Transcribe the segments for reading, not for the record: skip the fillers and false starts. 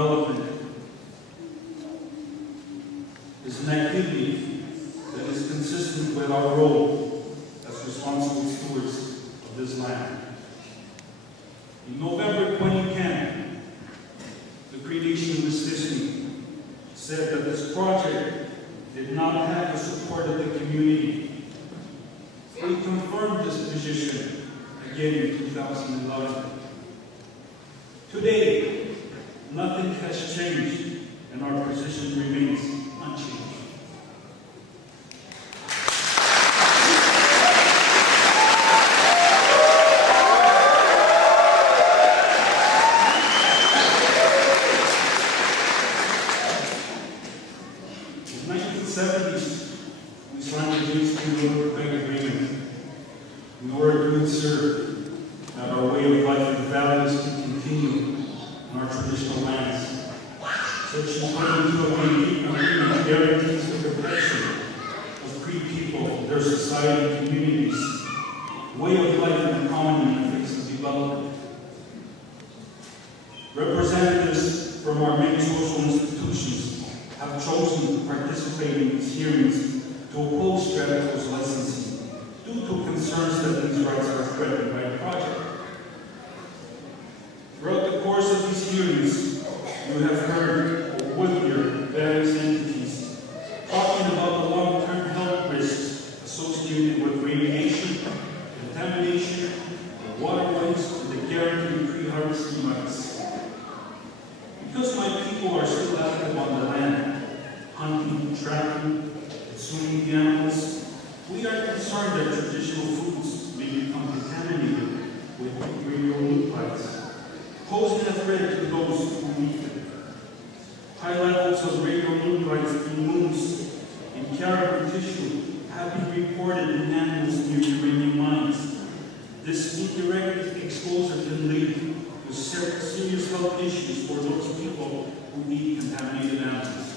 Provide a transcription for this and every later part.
development is an activity that is consistent with our role as responsible stewards of this land. In November 2010, the Cree Nation de Mistissini said that this project did not have the support of the community. We confirmed this position again in 2011. Today, nothing has changed and our position remains unchanged. Representatives from our main social institutions have chosen to participate in these hearings to oppose Strateco's licensing due to concerns that these rights are threatened by the project. Throughout the course of these hearings, you have heard or would hear various entities talking about the long-term health risks associated with radiation, contamination, the waterways, and the guaranteed pre-harvesting rights. Because my people are still active on the land, hunting, trapping, consuming the animals, we are concerned that traditional foods may become contaminated with radionuclides, posing a threat to those who eat them. High levels of radionuclides in wounds and caribou tissue have been reported in animals near uranium mines. This indirect exposure can lead to serious health issues for those people who eat contaminated animals.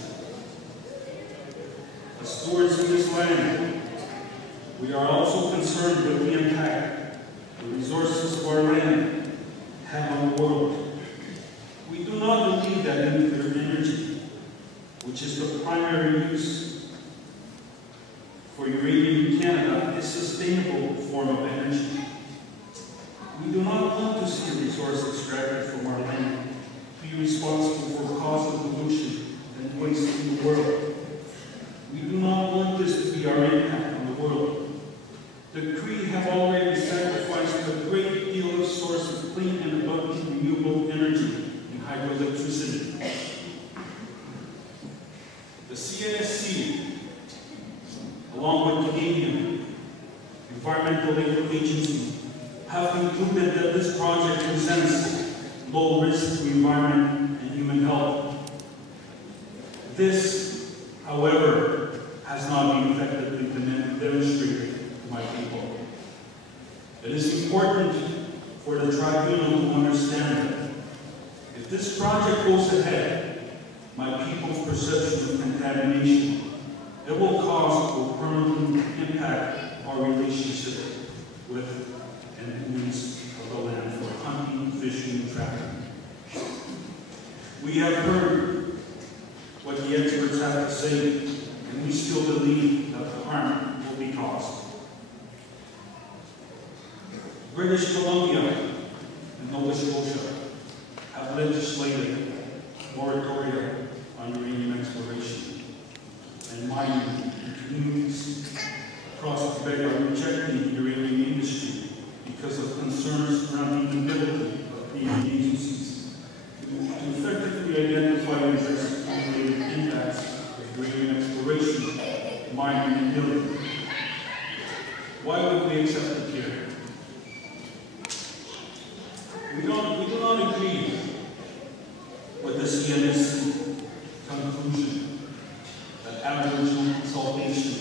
As stewards of this land, we are also concerned with the impact the resources of our land have on the world. We do not believe that nuclear energy, which is the primary use for uranium in Canada, is a sustainable form of energy. We do not want to see a resource extracted from our land be responsible for causing pollution and waste in the world. We do not want this to be our impact on the world. The Cree have already sacrificed a great deal of source of clean and abundant renewable energy in hydroelectricity. The CNSC, along with Canadian Environmental Agency, have concluded that this project presents low risk to environment and human health. This, however, has not been effectively demonstrated to my people. It is important for the tribunal to understand that if this project goes ahead, my people's perception of contamination, it will cause or permanently impact our relationship with and use of the land for hunting, fishing, and trapping. We have heard what the experts have to say, and we still believe that the harm will be caused. British Columbia and Nova Scotia have legislated moratoria on uranium exploration and mining, and communities across Quebec are rejecting the uranium industry because of concerns around the inability of Canadian agencies to effectively identify and address related impacts of uranium exploration, mining, and milling. Why would we accept it here? We do not agree with the CNSC conclusion that Aboriginal consultation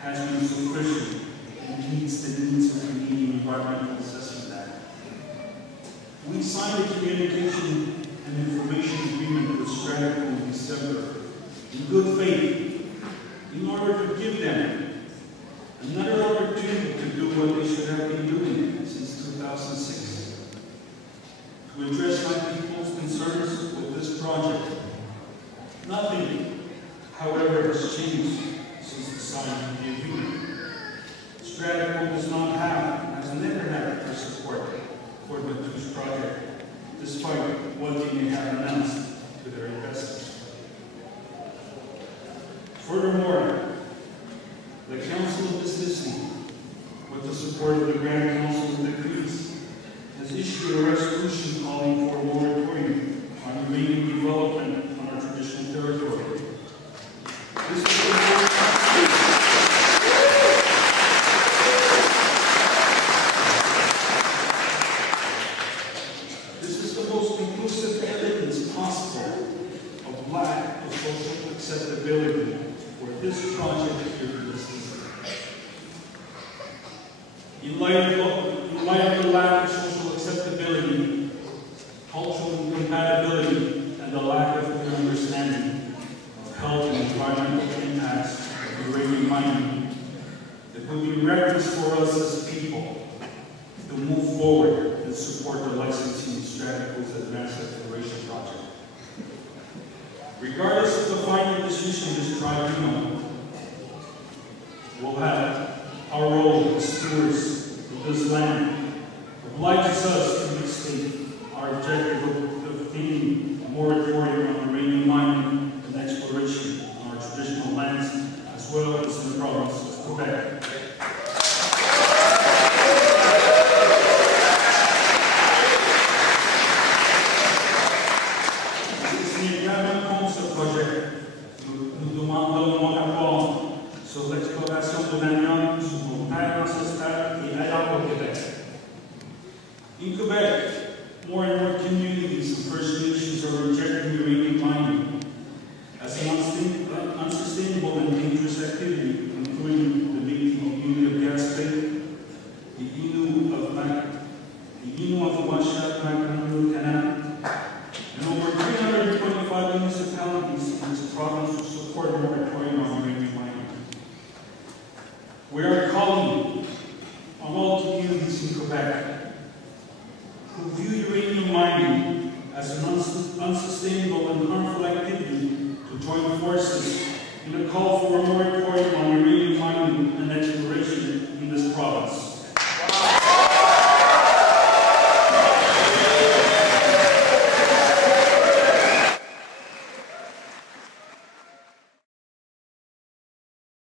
has been sufficient and meets the needs of the Canadian Environmental Assessment Act. We signed a communication and information agreement with Sureté in December in good faith in order to give them another opportunity to do what they should have been doing since 2006. To address my people's concerns with this project project. Nothing, however, has changed since the signing of the agreement. Sureté does not have, has never had our support for the Touche project, despite what they may have announced to their investors. Furthermore, the Council of Mistissini, with the support of the Grand Council of the Crees, has issued a resolution calling for a moratorium on uranium development on our traditional territory. This is the most inclusive evidence possible of lack of social acceptability for this project here in this city. In light of the lack of social acceptability, cultural incompatibility, and the lack of clear understanding of health and environmental impacts of uranium mining, it would be reckless for us as people to move forward and support the licensing of Sureté's advanced exploration project. Regardless of the final decision of this tribunal, we'll have our role as stewards of this land obliges us to restate our objective of obtaining a moratorium on uranium mining and exploration on our traditional lands, as well as in the province of Quebec. Nous demandons un moratoire sur l'exploration de l'uranium sur nos terres ancestrales et ailleurs au Québec. In Quebec, more and more communities and First Nations are rejecting uranium mining as an unsustainable and dangerous activity, including the Inuit of Gaspé, the Inuit of the Washat, Canada, and over 325 municipalities in this province who support a moratorium on uranium mining. We are calling on all communities in Quebec who view uranium mining as an unsustainable